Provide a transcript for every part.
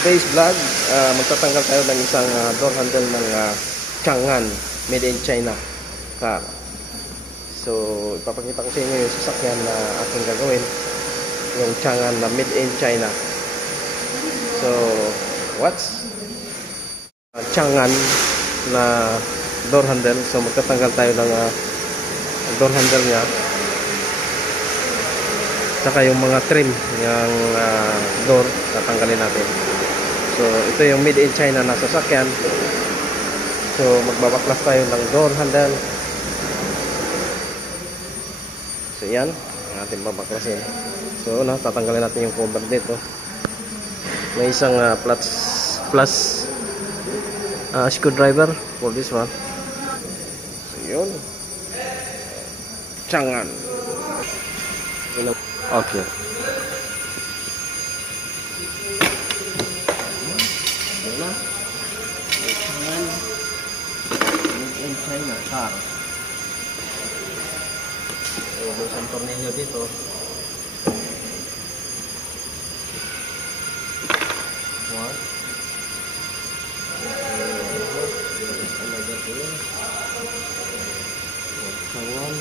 today's vlog, magtatanggal tayo ng isang door handle ng Chang'an made in China car. So ipapakita ko sa inyo yung sasakyan na aking gagawin, yung Chang'an na made in China. So what's Chang'an na door handle. So magtatanggal tayo ng door handle nya, saka yung mga trim yung door tatanggalin natin. So ito yung made in China na sasakyan. So magbabaklas tayo ng door handle. So yan ang ating babaklasin. So una, tatanggalin natin yung cover dito. May isang plus screwdriver for this one. So yun, Chang'an. Okay. Wala. Chang'an made in China car. So may isang tornilyo dito. One. Chang'an.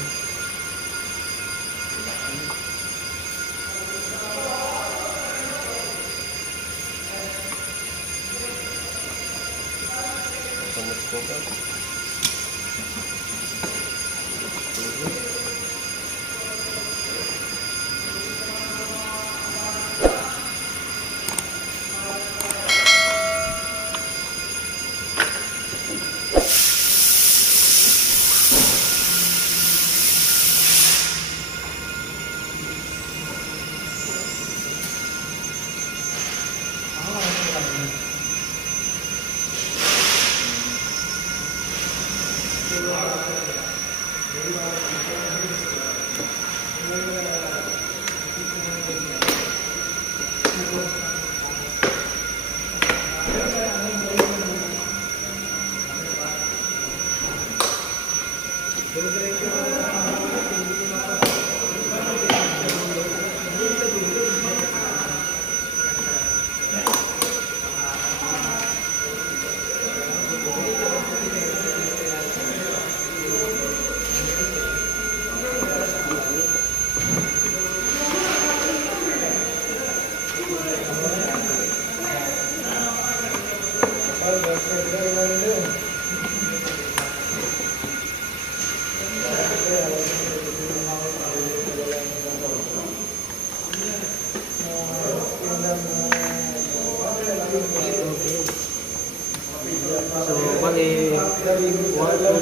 So bali 1, 2,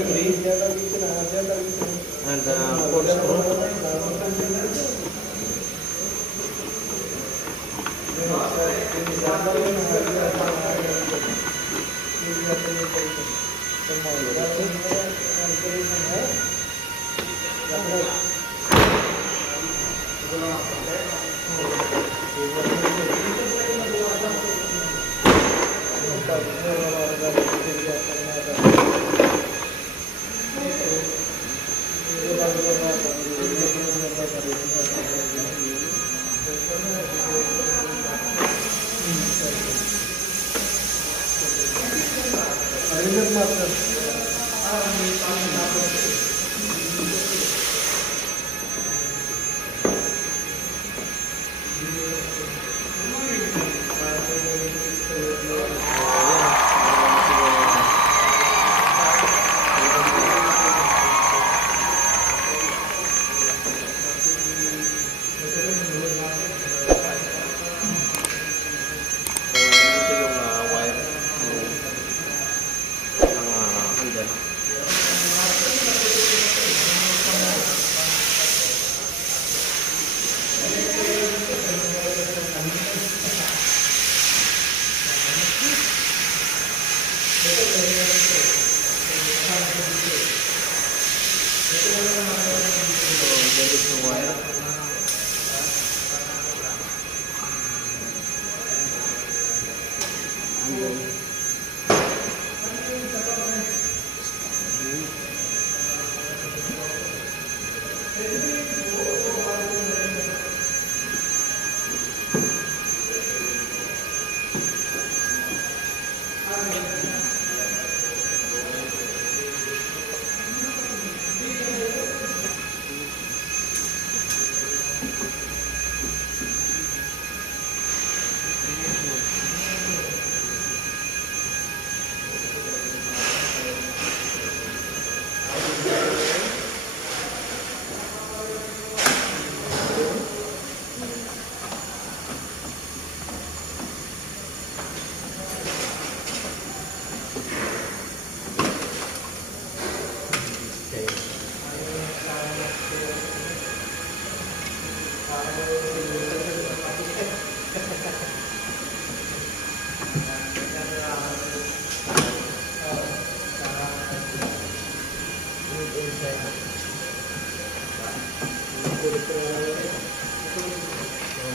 3 and 4 screw.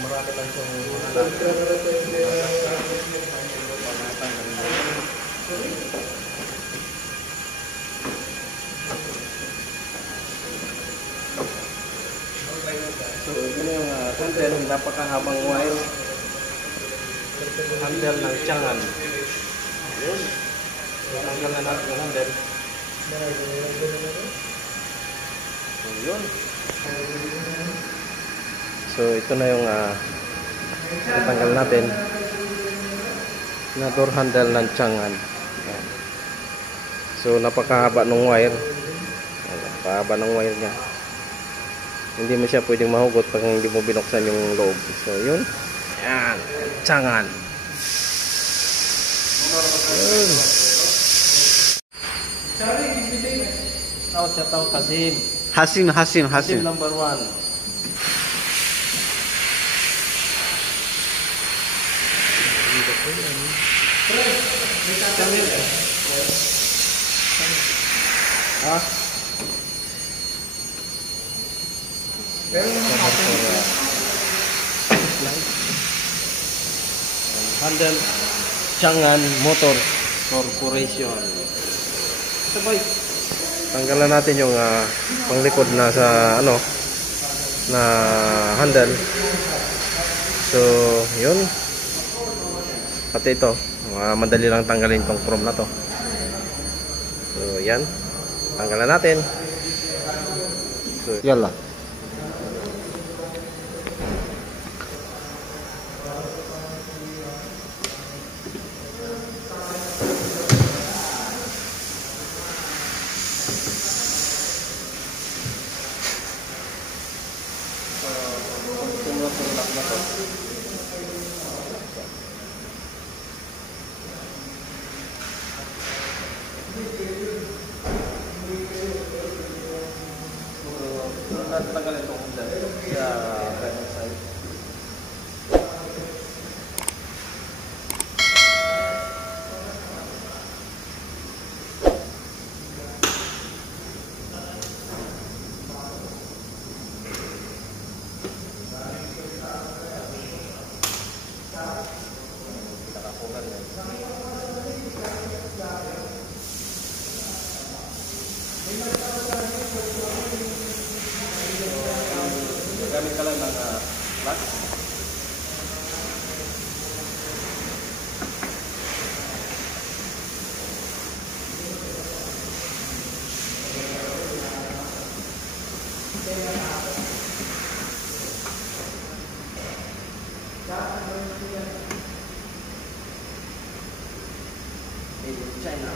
Marami lang itong mga so, ito na yung handle, napakahabang wire. Handle ng tiyangan. Yun. Tanggal na natin yung handle. So, yun. So, ito na yung natanggal natin na door handle ng tiyangan. So, napakahaba ng wire. Napakahaba ng wire niya. Hindi mo siya pwedeng mahugot pag hindi mo binuksan yung loob. So, yun. Yan. Tiyangan. Yun. Shout out Hasim. Hasim number 1. Ha? Handle Tiyangan Motor Corporation. Sabay. Tanggalan natin yung panglikod na sa na handle. So, yun. Pati ito, madali lang tanggalin tong chrome na to. So, yan. Tanggalan natin. So, yalla. Tanggalin itong handle sa kanan side. Nakakulan yan. Gamit ka lang ng lock. Made in China.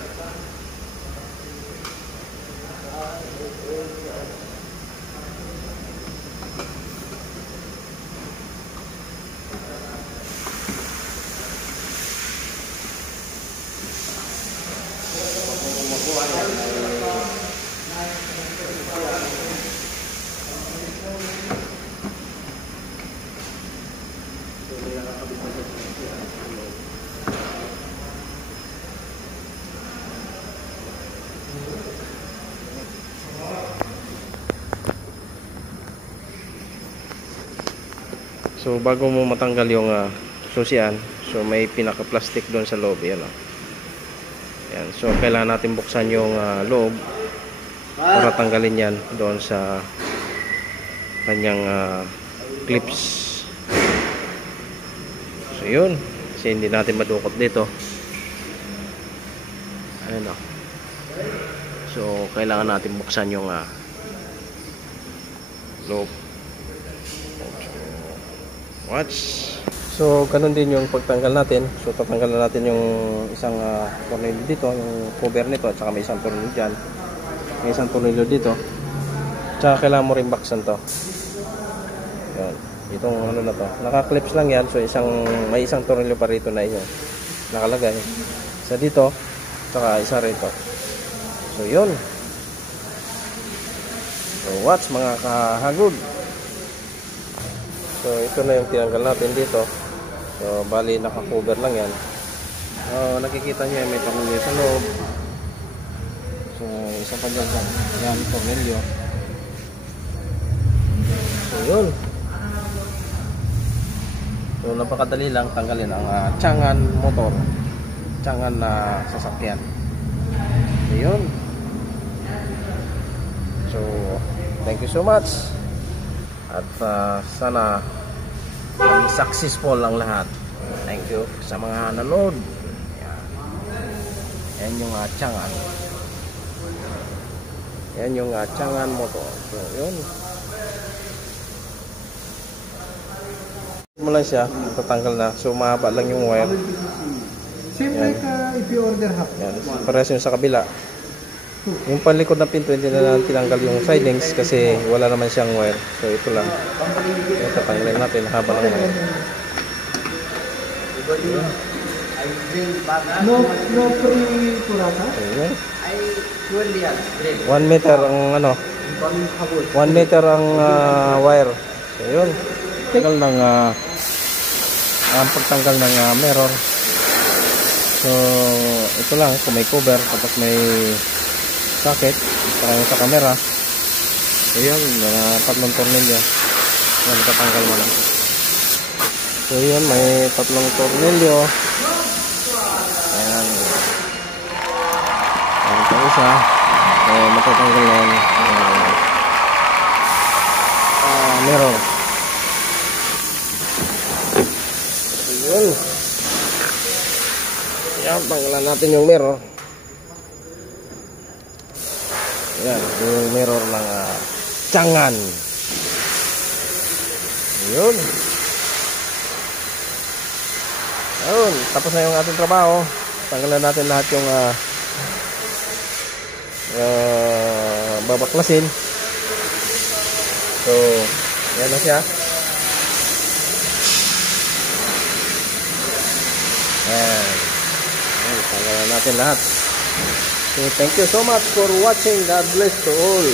So bago mo matanggal yung susian, so may pinaka-plastic doon sa loob, yan o. Yan, so kailangan natin buksan yung loob para tanggalin yan doon sa kanyang clips. So yun, kasi hindi natin madukot dito. Ayan o. So kailangan natin buksan yung loob. Watch. So ganun din yung pagtanggal natin. So tatanggalan natin yung isang tornilyo dito, yung cover nito, at saka may isang tornilyo dyan, may isang tornilyo dito, tsaka kailangan mo rin baksan to. Yan. Itong na to, naka-clips lang yan. So may isang tornilyo pa rito na yun nakalagay. Isa dito, tsaka isa rito. So yun. So watch mga kahagod. So ito na yung tinanggal natin dito. So bali naka-cover lang yan. Nakikita niyo may tornilyo sa loob. So isa pa dyan. Yan, tornilyo. So, yun. So, napakadali lang tanggalin ang tiyangan motor. Tiyangan na sasakyan. Ayun. So, thank you so much. At sana maging successful ang lahat. Thank you sa mga nanood. Yan yung tiyangan. Yan yung tiyangan motor. So, yun. Mo lang siya, tatanggal na. So, mahaba lang yung wire. Same like if you order half. Yan. Parehas yung sa kabila. Yung palikod na pinto, hindi na tinanggal yung sidings kasi wala naman siyang wire. So, ito lang. Ito, tatanggalin natin. Haba lang wire. No free purata? Ayan. 1 meter ang ano, 1 meter ang wire. So yun, tanggal ng ang pagtanggal ng mirror. So ito lang, kung may cover tapos may socket para sa camera. So yun, mga tatlong tornilyo yan, tatanggal mo lang. So yun, may tatlong tornilyo. Ayan. Ito isa, matatanggal na yan mirror. Yun. Yan, tanggalan natin yung mirror. Yan, yung mirror ng tiyangan. Yun. Ayun, tapos na yung ating trabaho. Tanggalan natin lahat yung babaklasin. So, yan na siya. Ayan. Ayan, tanggalan natin lahat. So, thank you so much for watching. God bless to all.